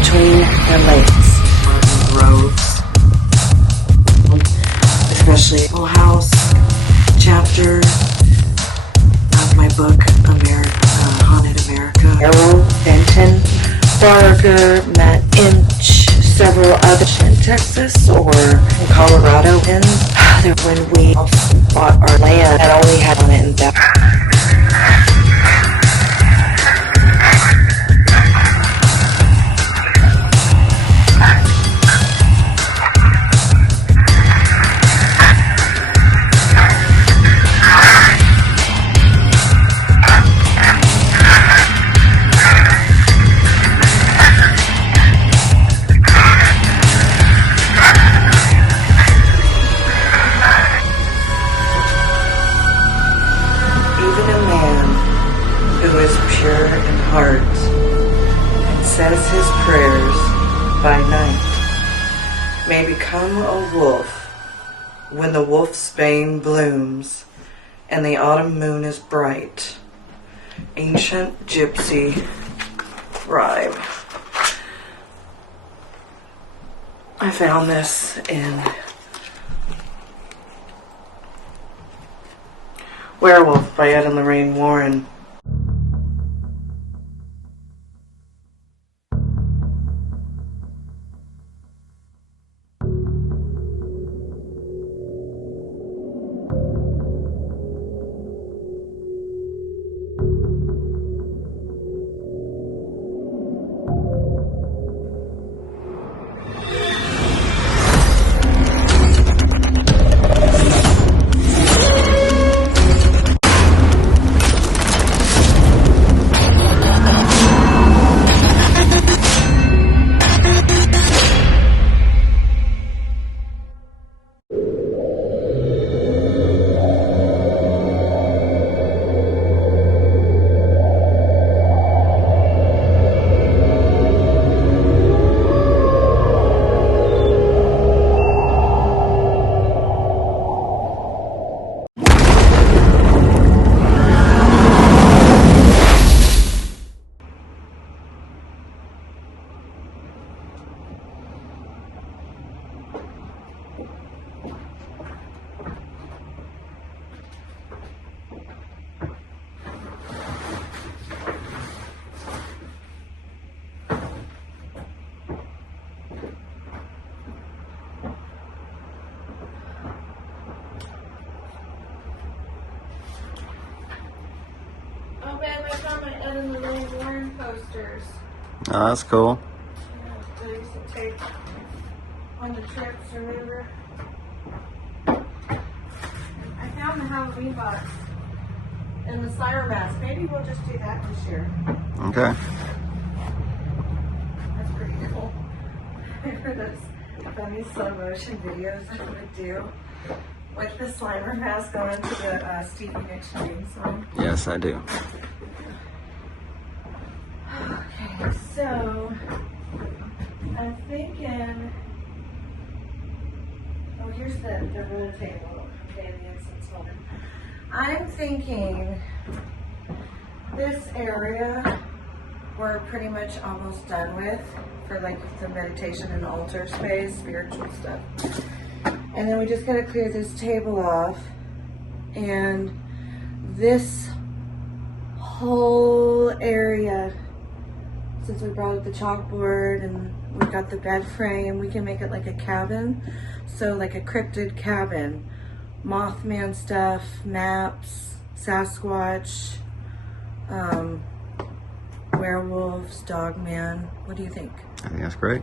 between the lakes, groves, especially Full House chapter of my book, Haunted America. Errol Benton Barger, Matt Inch, several others in Texas or in Colorado. And when we bought our land, that only had on it in depth. Pure in heart and says his prayers by night may become a wolf when the wolfsbane blooms and the autumn moon is bright. Ancient gypsy rhyme. I found this in Werewolf by Ed and Lorraine Warren. Oh, babe, I found my Ed and Lorraine Warren posters. Oh, that's cool. Yeah, I used to take on the trips, remember? I found the Halloween box and the siren mask. Maybe we'll just do that this year. Okay. That's pretty cool. Remember those funny slow motion videos that we would do with the Slimer mask on to the Stevie Nicks Dream song? Yes, I do. Okay, so I'm thinking. Oh, here's the little table. Okay, the incense holder. I'm thinking this area we're pretty much almost done with for like the meditation and altar space, spiritual stuff. And then we just gotta clear this table off, and this whole area, since we brought up the chalkboard and we've got the bed frame, we can make it like a cabin. So like a cryptid cabin, Mothman stuff, maps, Sasquatch, werewolves, Dogman. What do you think? I think that's great.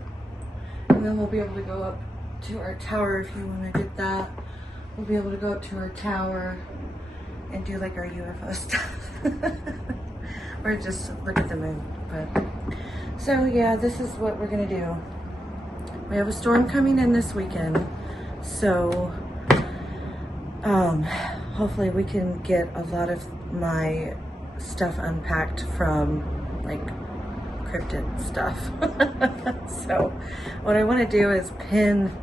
And then we'll be able to go up to our tower if you want to get that. We'll be able to go up to our tower and do like our UFO stuff. Or just look at the moon. But so yeah, this is what we're gonna do. We have a storm coming in this weekend, so hopefully we can get a lot of my stuff unpacked from like cryptid stuff. So what I want to do is pin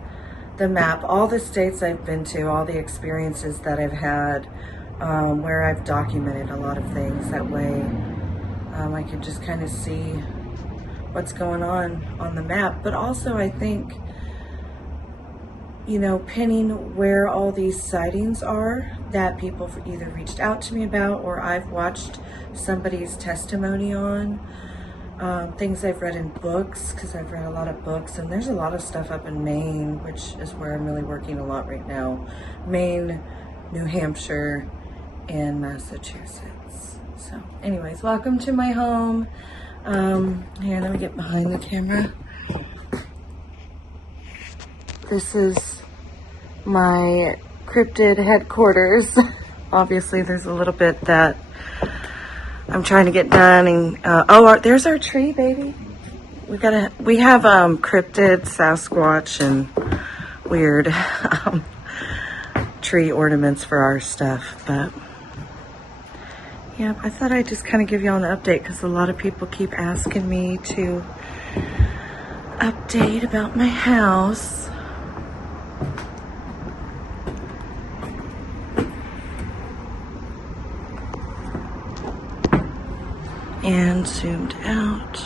the map, all the states I've been to, all the experiences that I've had, where I've documented a lot of things. That way I could just kind of see what's going on the map. But also I think, you know, pinning where all these sightings are that people either reached out to me about or I've watched somebody's testimony on, things I've read in books, because I've read a lot of books, and there's a lot of stuff up in Maine, which is where I'm really working a lot right now. Maine, New Hampshire, and Massachusetts. So anyways, welcome to my home. Here, let me get behind the camera. This is my cryptid headquarters. Obviously there's a little bit that I'm trying to get done, and there's our tree, baby. We have cryptid, Sasquatch, and weird tree ornaments for our stuff. But yeah, I thought I'd just kind of give y'all an update because a lot of people keep asking me to update about my house. And zoomed out.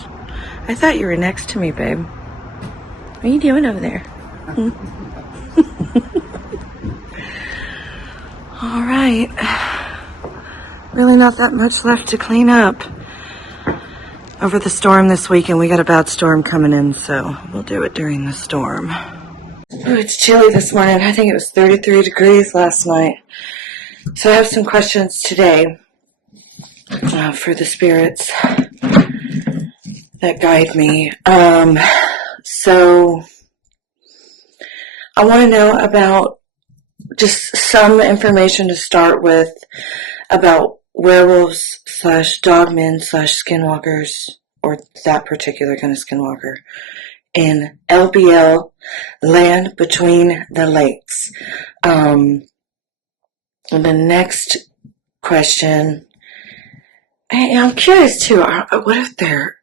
I thought you were next to me, babe. What are you doing over there? All right. Really not that much left to clean up over the storm this week, and we got a bad storm coming in, so we'll do it during the storm. Oh, it's chilly this morning. I think it was 33 degrees last night. So I have some questions today for the spirits that guide me. So I want to know about just some information to start with about werewolves / dogmen / skinwalkers, or that particular kind of skinwalker, in LBL, Land Between the Lakes. And the next question, I'm curious too, what if they're,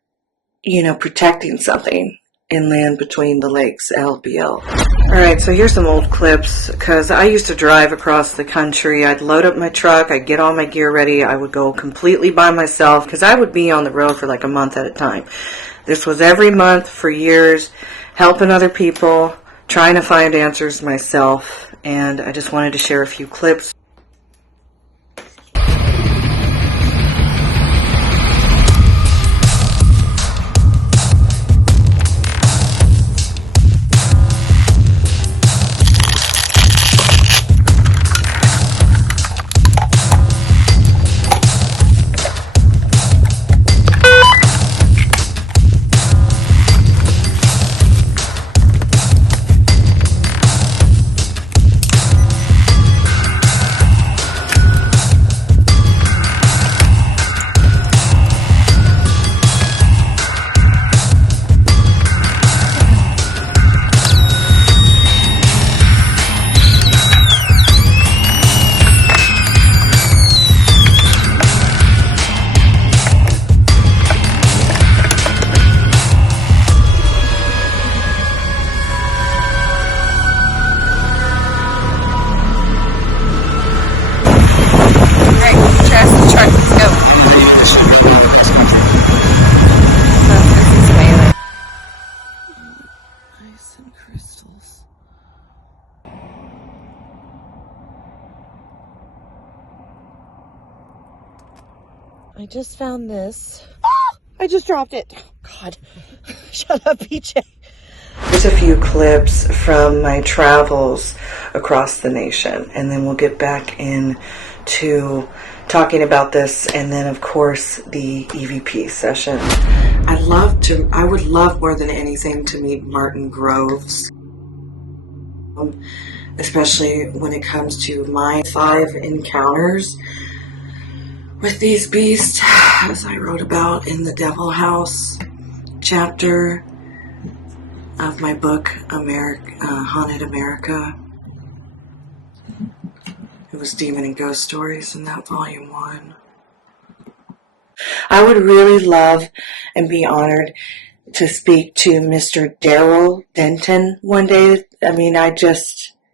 protecting something in Land Between the Lakes, LBL? Alright, so here's some old clips, because I used to drive across the country. I'd load up my truck, I'd get all my gear ready, I would go completely by myself, because I would be on the road for like a month at a time. This was every month for years, helping other people, trying to find answers myself, and I just wanted to share a few clips. I just found this. Oh, I just dropped it. Oh, God. Shut up, PJ. There's a few clips from my travels across the nation, and then we'll get back into talking about this, and then, of course, the EVP session. I would love more than anything to meet Martin Groves, especially when it comes to my 5 encounters with these beasts, as I wrote about in the Devil House chapter of my book, Haunted America. It was Demon and Ghost Stories in that volume 1. I would really love and be honored to speak to Mr. Daryl Denton one day. I mean,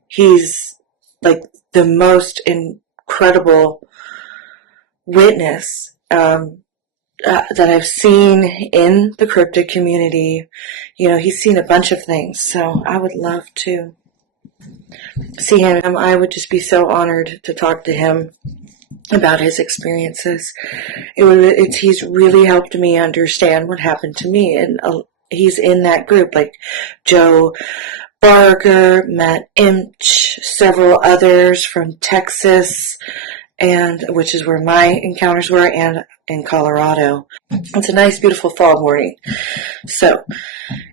he's like the most incredible witness that I've seen in the cryptid community. He's seen a bunch of things, so I would love to see him. I would just be so honored to talk to him about his experiences. He's really helped me understand what happened to me, and he's in that group, like Joe Barger, Matt Inch, several others from Texas, and which is where my encounters were, and in Colorado. It's a nice, beautiful fall morning. So,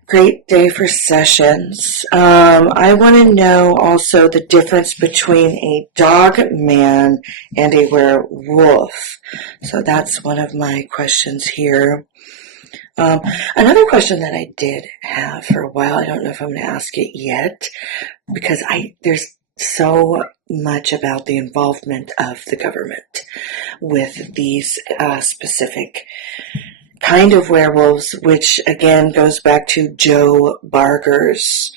great day for sessions. I want to know also the difference between a dog man and a werewolf. So that's one of my questions here. Another question that I did have for a while, I don't know if I'm going to ask it yet, because there's so much about the involvement of the government with these specific kind of werewolves, which again goes back to Joe Barger's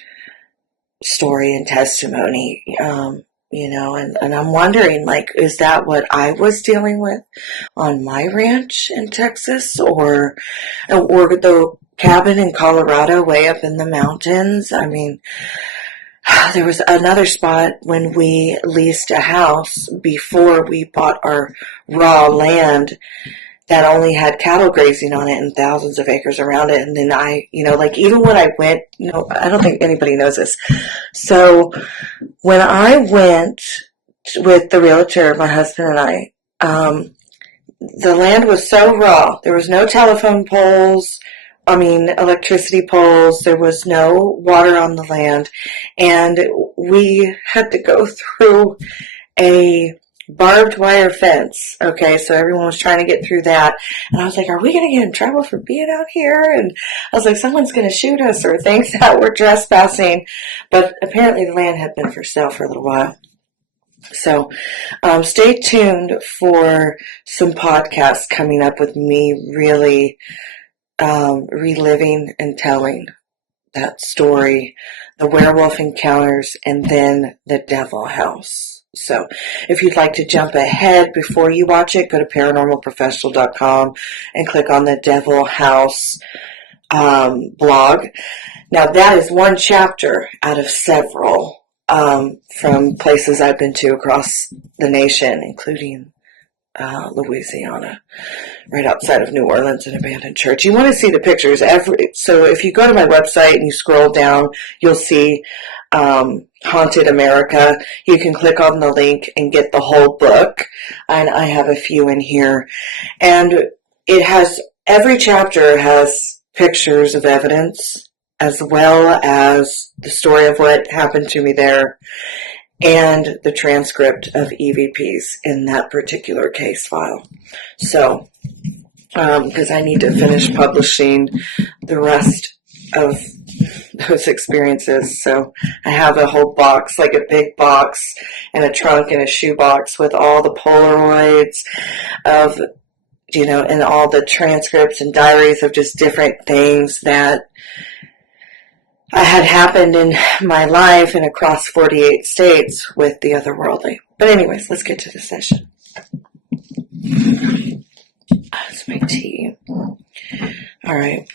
story and testimony. And I'm wondering, is that what I was dealing with on my ranch in Texas, or the cabin in Colorado way up in the mountains? I mean, there was another spot when we leased a house before we bought our raw land that only had cattle grazing on it and thousands of acres around it. And then even when I went, I don't think anybody knows this. So when I went with the realtor, my husband and I, the land was so raw. There was no telephone poles. Electricity poles. There was no water on the land. And we had to go through a barbed wire fence. Okay, so everyone was trying to get through that. And I was like, are we going to get in trouble for being out here? And I was like, someone's going to shoot us or think that we're trespassing. But apparently the land had been for sale for a little while. So stay tuned for some podcasts coming up with me really reliving and telling that story, the werewolf encounters, and then the devil house. So if you'd like to jump ahead before you watch it, go to paranormalprofessional.com and click on the devil house blog. Now that is one chapter out of several from places I've been to across the nation, including Louisiana, right outside of New Orleans, an abandoned church. You want to see the pictures. So if you go to my website and you scroll down, you'll see Haunted America. You can click on the link and get the whole book. And I have a few in here. And every chapter has pictures of evidence, as well as the story of what happened to me there, and the transcript of EVPs in that particular case file. So, because I need to finish publishing the rest of those experiences. So I have a whole box, like a big box and a trunk and a shoe box with all the Polaroids of, and all the transcripts and diaries of just different things that I had happened in my life and across 48 states with the otherworldly. But anyways, let's get to the session. That's my tea. All right.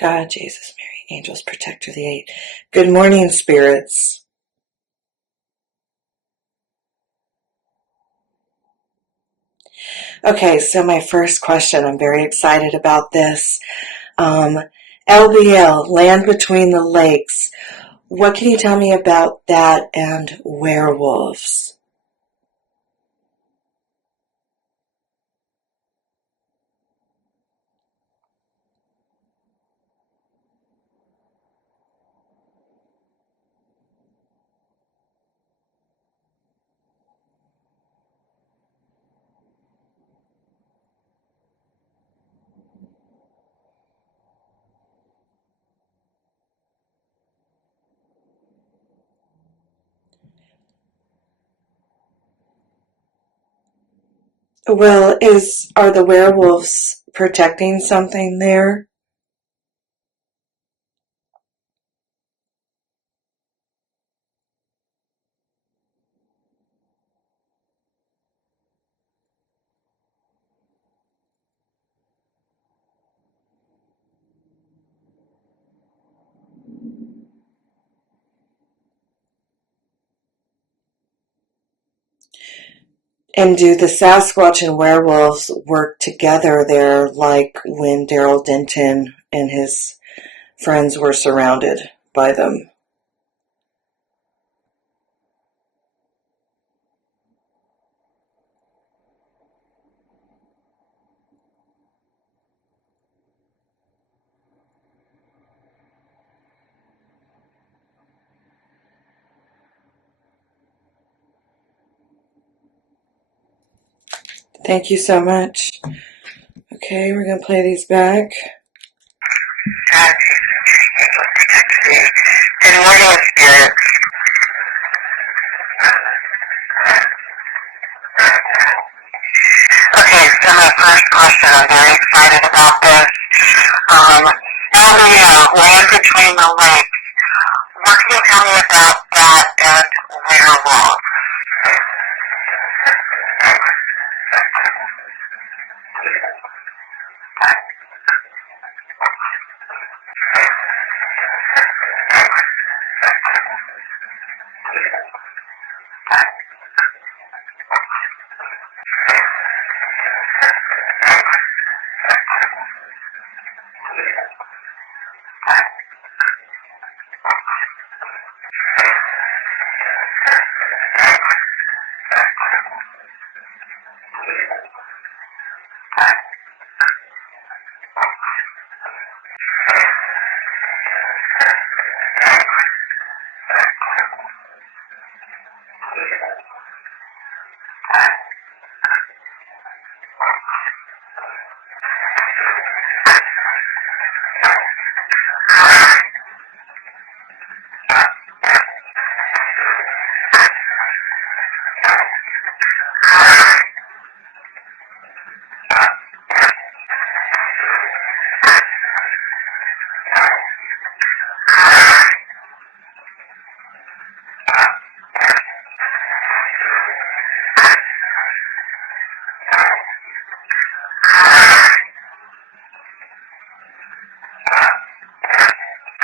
God, Jesus, Mary, angels, protector, the eight. Good morning, spirits. Okay, so my first question, I'm very excited about this. LBL, Land Between the Lakes. What can you tell me about that and werewolves? Well, are the werewolves protecting something there. And do the Sasquatch and werewolves work together there, like when Daryl Denton and his friends were surrounded by them? Thank you so much. Okay, we're going to play these back. Good morning, Spirit. Okay, so my first question, I'm very excited about this. LBL, Land Between the Lakes. What can you tell me about that and werewolves?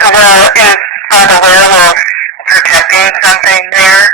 Well, are the werewolves protecting something there?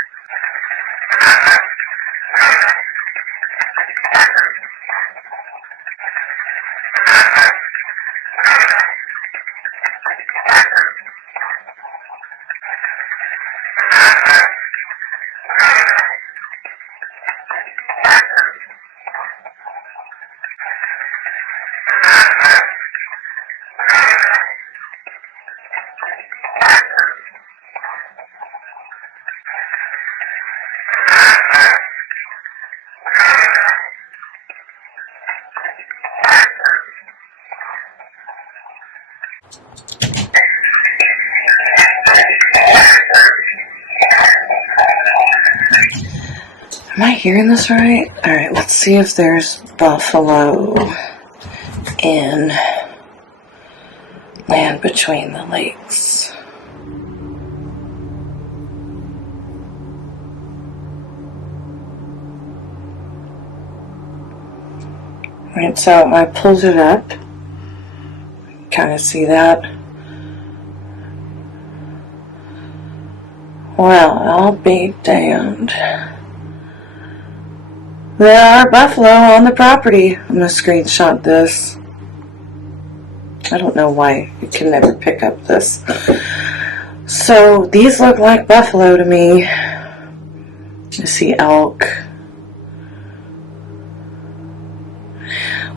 Am I hearing this right? Alright, let's see if there's buffalo in Land Between the Lakes. Alright, so I pulled it up. Kind of see that. Well, I'll be damned. There are buffalo on the property. I'm going to screenshot this. I don't know why you can never pick up this. So these look like buffalo to me. I see elk.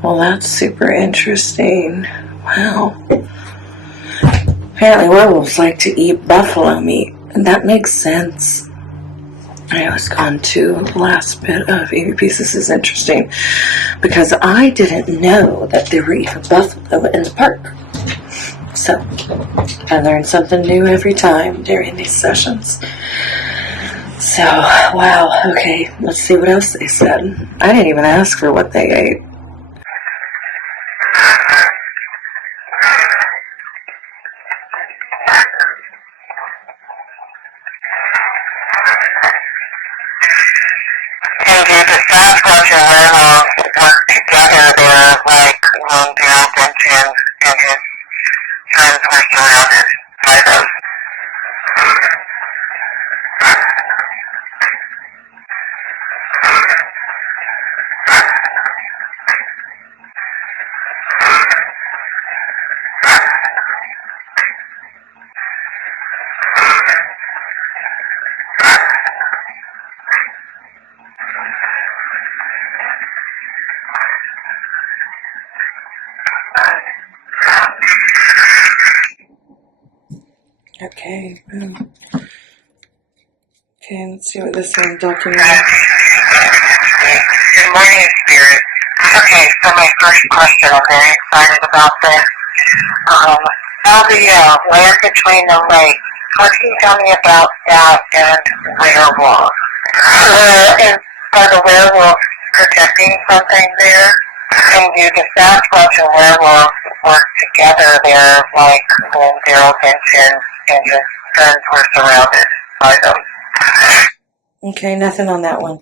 Well, that's super interesting. Wow. Apparently werewolves like to eat buffalo meat, and that makes sense. I was on to the last bit of EVPs. This is interesting because I didn't know that there were even buffalo in the park. So I learn something new every time during these sessions. So, wow, okay, let's see what else they said. I didn't even ask for what they ate. when Daryl Benton and his friends were surrounded by them. Okay, boom. Okay, let's see what this one documented. Good morning, Spirit. Okay, so my first question, I'm very excited about this. LBL, Land Between the Lakes. What can you tell me about that and werewolves? And are the werewolves protecting something there? And do the Sasquatch and werewolves work together there like when Daryl Benton and his friends were surrounded by them? Okay, nothing on that one.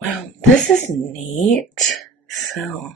Wow, this is neat. So,